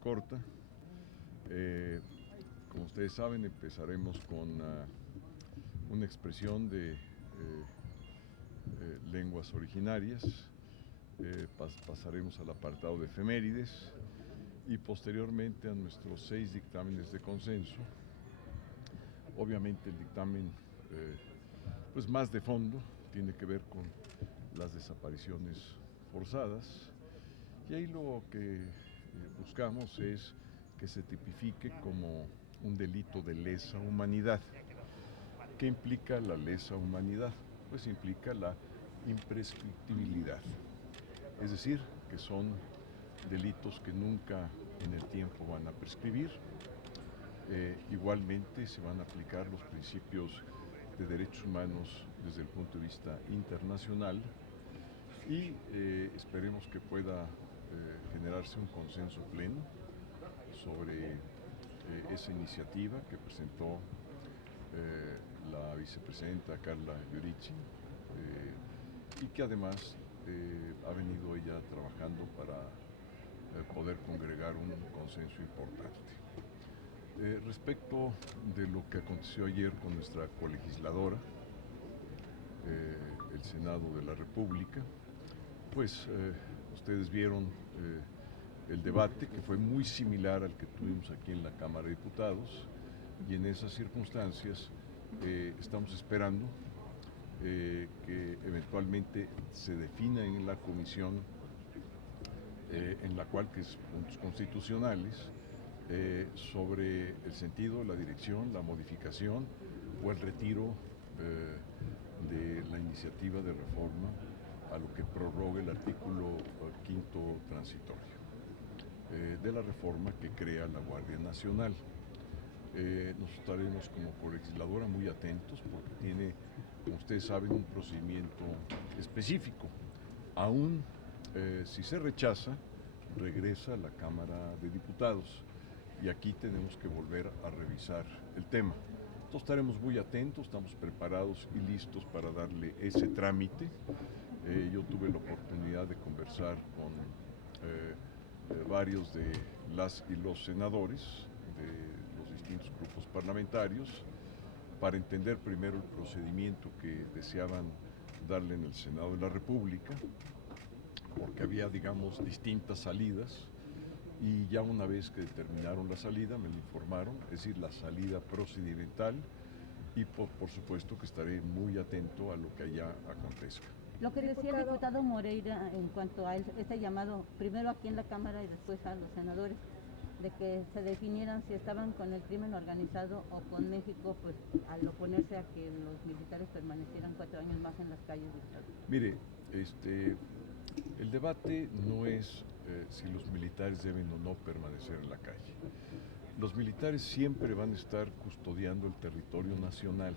corta. Como ustedes saben, empezaremos con una expresión de lenguas originarias, pasaremos al apartado de efemérides y posteriormente a nuestros 6 dictámenes de consenso. Obviamente el dictamen pues más de fondo tiene que ver con las desapariciones forzadas, y ahí lo que buscamos es que se tipifique como un delito de lesa humanidad. ¿Qué implica la lesa humanidad? Pues implica la imprescriptibilidad, es decir, que son delitos que nunca en el tiempo van a prescribir. Igualmente se van a aplicar los principios de derechos humanos desde el punto de vista internacional y esperemos que pueda generarse un consenso pleno sobre esa iniciativa que presentó la vicepresidenta Carla Fioricci y que además ha venido ella trabajando para poder congregar un consenso importante. Respecto de lo que aconteció ayer con nuestra colegisladora, el Senado de la República, pues ustedes vieron el debate, que fue muy similar al que tuvimos aquí en la Cámara de Diputados, y en esas circunstancias estamos esperando que eventualmente se defina en la comisión en la cual, que es puntos constitucionales, sobre el sentido, la dirección, la modificación o el retiro de la iniciativa de reforma a lo que prorroga el artículo 5º transitorio de la reforma que crea la Guardia Nacional. Nos estaremos como colegisladora muy atentos porque tiene, como ustedes saben, un procedimiento específico. Aún si se rechaza, regresa a la Cámara de Diputados y aquí tenemos que volver a revisar el tema. Entonces estaremos muy atentos, estamos preparados y listos para darle ese trámite. Yo tuve la oportunidad de conversar con varios de las y los senadores de los distintos grupos parlamentarios para entender primero el procedimiento que deseaban darle en el Senado de la República, porque había, digamos, distintas salidas, y ya una vez que determinaron la salida me lo informaron, es decir, la salida procedimental, y por supuesto que estaré muy atento a lo que allá acontezca. Lo que decía el diputado Moreira en cuanto a este llamado, primero aquí en la Cámara y después a los senadores, de que se definieran si estaban con el crimen organizado o con México, pues al oponerse a que los militares permanecieran 4 años más en las calles. Mire, el debate no es si los militares deben o no permanecer en la calle. Los militares siempre van a estar custodiando el territorio nacional,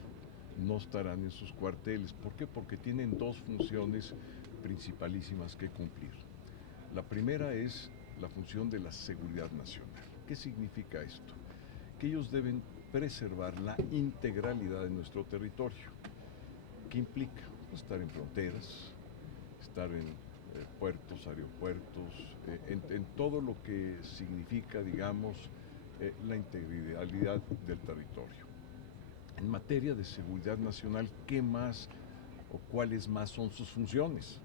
no estarán en sus cuarteles. ¿Por qué? Porque tienen 2 funciones principalísimas que cumplir. La primera es la función de la seguridad nacional. ¿Qué significa esto? Que ellos deben preservar la integralidad de nuestro territorio. ¿Qué implica? Pues estar en fronteras, estar en puertos, aeropuertos, en todo lo que significa, digamos, la integridad del territorio. En materia de seguridad nacional, ¿qué más o cuáles más son sus funciones?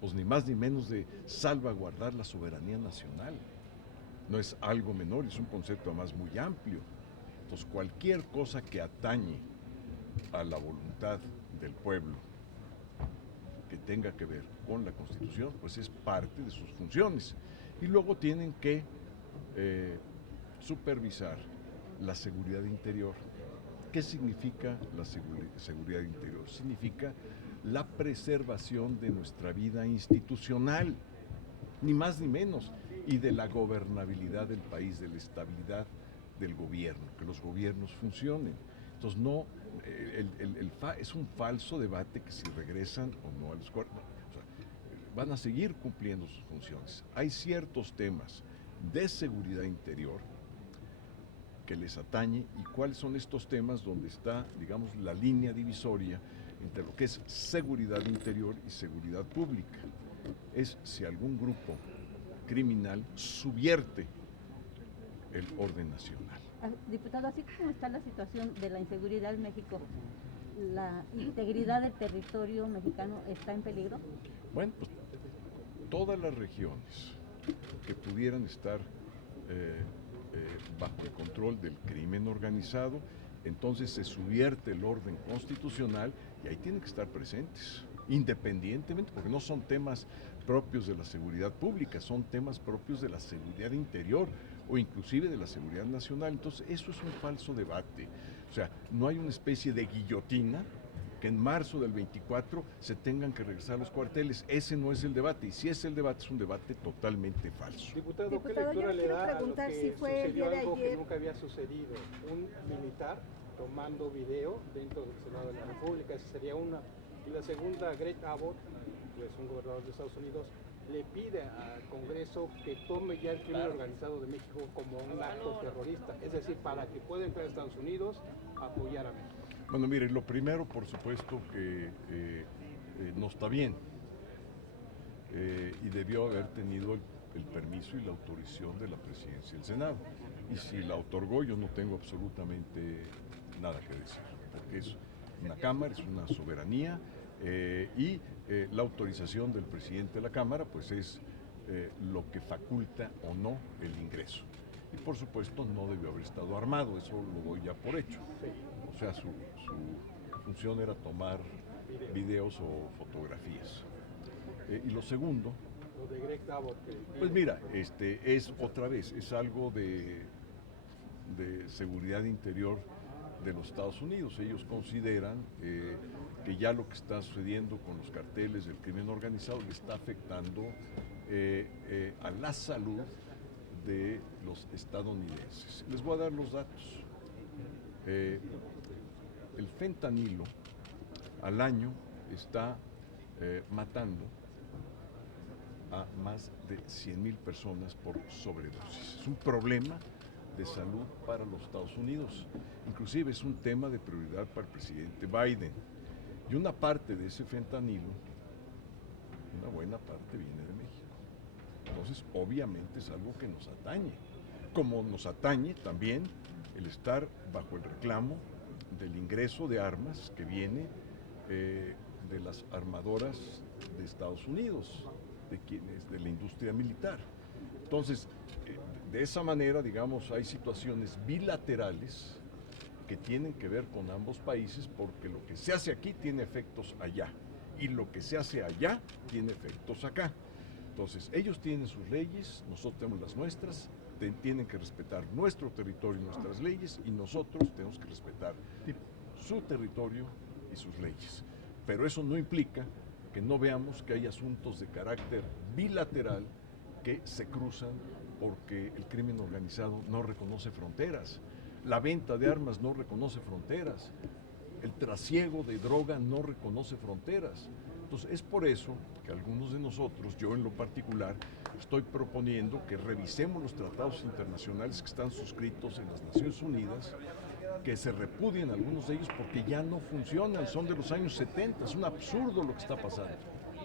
Pues ni más ni menos de salvaguardar la soberanía nacional. No es algo menor, es un concepto además muy amplio. Entonces, cualquier cosa que atañe a la voluntad del pueblo, que tenga que ver con la Constitución, pues es parte de sus funciones. Y luego tienen que supervisar la seguridad interior. ¿Qué significa la seguridad interior? Significa la preservación de nuestra vida institucional, ni más ni menos, y de la gobernabilidad del país, de la estabilidad del gobierno, que los gobiernos funcionen. Entonces no, es un falso debate que si regresan o no a los cuartos, o sea, van a seguir cumpliendo sus funciones. Hay ciertos temas de seguridad interior que les atañe, y cuáles son estos temas donde está, digamos, la línea divisoria entre lo que es seguridad interior y seguridad pública. Es si algún grupo criminal subvierte el orden nacional. Diputado, así como está la situación de la inseguridad en México, ¿la integridad del territorio mexicano está en peligro? Bueno, pues todas las regiones que pudieran estar bajo el control del crimen organizado, entonces se subvierte el orden constitucional y ahí tienen que estar presentes, independientemente, porque no son temas propios de la seguridad pública, son temas propios de la seguridad interior o inclusive de la seguridad nacional. Entonces eso es un falso debate. O sea, no hay una especie de guillotina que en marzo del 24 se tengan que regresar a los cuarteles. Ese no es el debate, y si es el debate, es un debate totalmente falso. Diputado, ¿qué lectura le da a lo que si fue sucedió algo que nunca había sucedido? Un militar tomando video dentro del Senado de la República, esa sería una. Y la segunda, Greg Abbott, que es un gobernador de Estados Unidos, le pide al Congreso que tome ya el crimen organizado de México como un acto terrorista, es decir, para que pueda entrar a Estados Unidos, apoyar a México. Bueno, mire, lo primero, por supuesto, que no está bien y debió haber tenido el permiso y la autorización de la presidencia del Senado. Y si la otorgó, yo no tengo absolutamente nada que decir, porque es una Cámara, es una soberanía y la autorización del presidente de la Cámara, pues es lo que faculta o no el ingreso. Y por supuesto no debió haber estado armado, eso lo doy ya por hecho. O sea, su función era tomar videos o fotografías. Y lo segundo, lo de Greg Abbott, pues mira, es otra vez, es algo de seguridad interior de los Estados Unidos. Ellos consideran que ya lo que está sucediendo con los carteles del crimen organizado le está afectando a la salud de los estadounidenses. Les voy a dar los datos. El fentanilo al año está matando a más de 100,000 personas por sobredosis. Es un problema de salud para los Estados Unidos. Inclusive es un tema de prioridad para el presidente Biden. Y una parte de ese fentanilo, una buena parte viene de México. Entonces, obviamente es algo que nos atañe. Como nos atañe también el estar bajo el reclamo del ingreso de armas que viene de las armadoras de Estados Unidos, de la industria militar. Entonces, de esa manera, digamos, hay situaciones bilaterales que tienen que ver con ambos países, porque lo que se hace aquí tiene efectos allá y lo que se hace allá tiene efectos acá. Entonces, ellos tienen sus leyes, nosotros tenemos las nuestras, tienen que respetar nuestro territorio y nuestras leyes, y nosotros tenemos que respetar su territorio y sus leyes. Pero eso no implica que no veamos que hay asuntos de carácter bilateral que se cruzan porque el crimen organizado no reconoce fronteras, la venta de armas no reconoce fronteras, el trasiego de droga no reconoce fronteras. Entonces es por eso que algunos de nosotros, yo en lo particular, estoy proponiendo que revisemos los tratados internacionales que están suscritos en las Naciones Unidas, que se repudien algunos de ellos porque ya no funcionan, son de los años 70, es un absurdo lo que está pasando.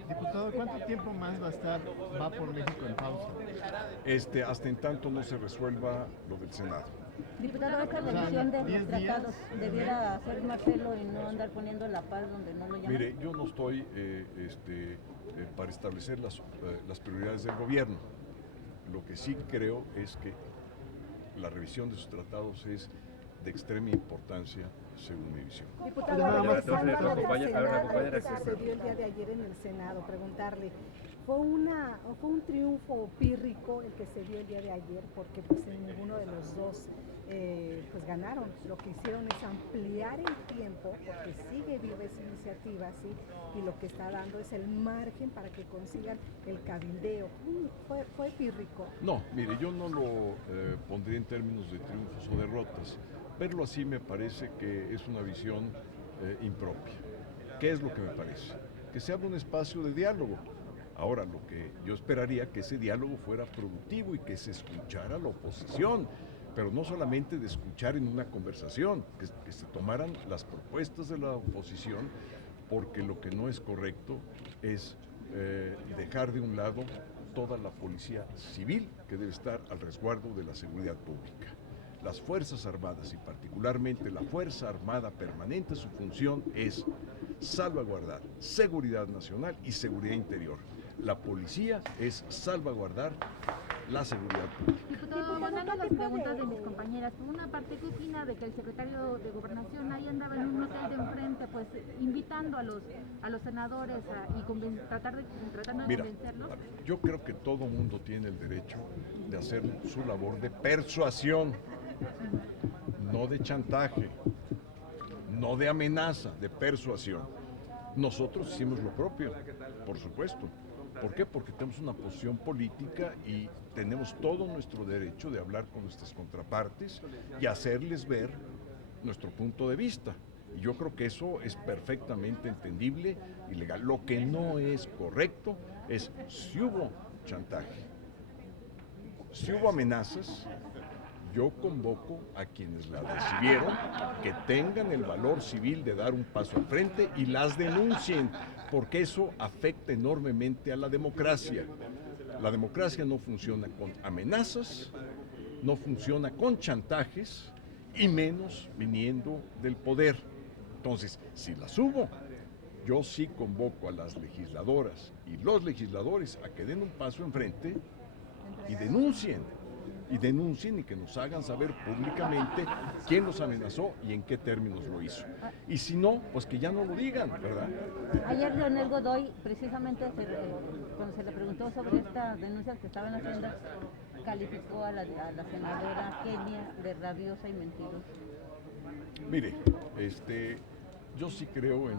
Diputado, ¿cuánto tiempo más va por México en pausa? Hasta en tanto no se resuelva lo del Senado. Diputado, esta revisión de los tratados debiera hacer Marcelo y no andar poniendo la paz donde no lo llaman. Mire, yo no estoy para establecer las prioridades del gobierno. Lo que sí creo es que la revisión de sus tratados es de extrema importancia, según mi visión. Diputado, regresando a lo del Senado que sucedió el día de ayer en el Senado, preguntarle, ¿fue un triunfo pírrico el que se dio el día de ayer? Porque pues en ninguno de los dos pues ganaron. Lo que hicieron es ampliar el tiempo, porque sigue viva esa iniciativa, ¿sí? Y lo que está dando es el margen para que consigan el cabildeo. ¿Fue pírrico? No, mire, yo no lo pondría en términos de triunfos o derrotas. Verlo así me parece que es una visión impropia. ¿Qué es lo que me parece? Que se abra un espacio de diálogo. Ahora, lo que yo esperaría que ese diálogo fuera productivo y que se escuchara a la oposición, pero no solamente de escuchar en una conversación, que se tomaran las propuestas de la oposición, porque lo que no es correcto es dejar de un lado toda la policía civil que debe estar al resguardo de la seguridad pública. Las Fuerzas Armadas y particularmente la Fuerza Armada Permanente, su función es salvaguardar seguridad nacional y seguridad interior. La policía es salvaguardar la seguridad pública. Diputado, abonando las preguntas de mis compañeras, por una parte, ¿qué opina de que el secretario de Gobernación ahí andaba en un hotel de enfrente, pues invitando a los senadores tratando de convencerlos? Yo creo que todo mundo tiene el derecho de hacer su labor de persuasión, no de chantaje, no de amenaza, de persuasión. Nosotros hicimos lo propio, por supuesto. ¿Por qué? Porque tenemos una posición política y tenemos todo nuestro derecho de hablar con nuestras contrapartes y hacerles ver nuestro punto de vista. Y yo creo que eso es perfectamente entendible y legal. Lo que no es correcto es si hubo chantaje, si hubo amenazas, yo convoco a quienes las recibieron que tengan el valor civil de dar un paso al frente y las denuncien, porque eso afecta enormemente a la democracia. La democracia no funciona con amenazas, no funciona con chantajes y menos viniendo del poder. Entonces, si las hubo, yo sí convoco a las legisladoras y los legisladores a que den un paso enfrente y denuncien y que nos hagan saber públicamente quién los amenazó y en qué términos lo hizo. Y si no, pues que ya no lo digan, ¿verdad? Ayer Leonel Godoy, precisamente cuando se le preguntó sobre estas denuncias que estaban haciendo, calificó a la senadora Kenia de rabiosa y mentirosa. Mire, yo sí creo en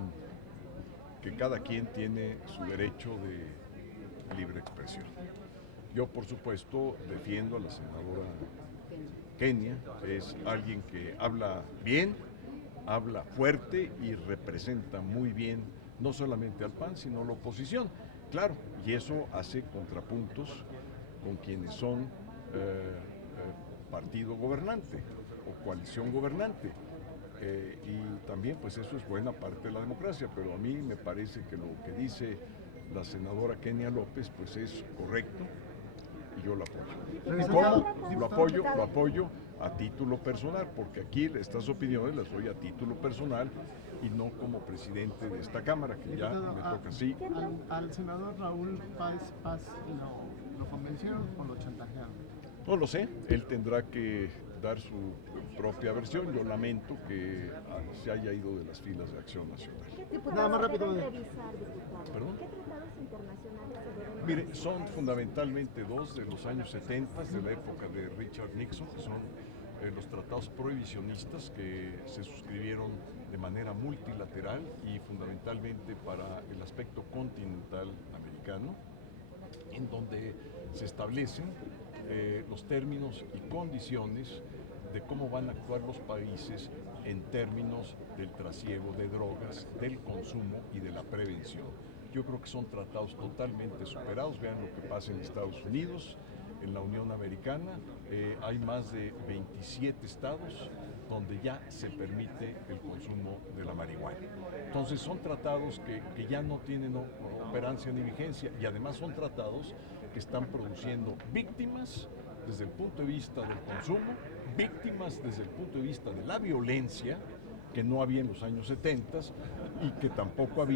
que cada quien tiene su derecho de libre expresión. Yo, por supuesto, defiendo a la senadora Kenia, es alguien que habla bien, habla fuerte y representa muy bien no solamente al PAN, sino a la oposición. Claro, y eso hace contrapuntos con quienes son partido gobernante o coalición gobernante. Y también, pues eso es buena parte de la democracia, pero a mí me parece que lo que dice la senadora Kenia López, pues es correcto. Y yo lo apoyo. ¿Cómo? Lo apoyo a título personal, porque aquí estas opiniones las doy a título personal y no como presidente de esta Cámara, que ya me toca así. ¿Al senador Raúl Paz lo convencieron o lo chantajearon? No lo sé, él tendrá que dar su propia versión. Yo lamento que se haya ido de las filas de Acción Nacional. Nada más rápido. ¿Perdón? ¿Qué tratados internacionales se deben Mire, son fundamentalmente dos de los años 70, de la época de Richard Nixon, que son los tratados prohibicionistas que se suscribieron de manera multilateral y fundamentalmente para el aspecto continental americano, en donde se establecen los términos y condiciones de cómo van a actuar los países en términos del trasiego de drogas, del consumo y de la prevención. Yo creo que son tratados totalmente superados. Vean lo que pasa en Estados Unidos, en la Unión Americana. Hay más de 27 estados donde ya se permite el consumo de la marihuana. Entonces son tratados que ya no tienen operancia ni vigencia y además son tratados que están produciendo víctimas desde el punto de vista del consumo, víctimas desde el punto de vista de la violencia, que no había en los años 70 y que tampoco había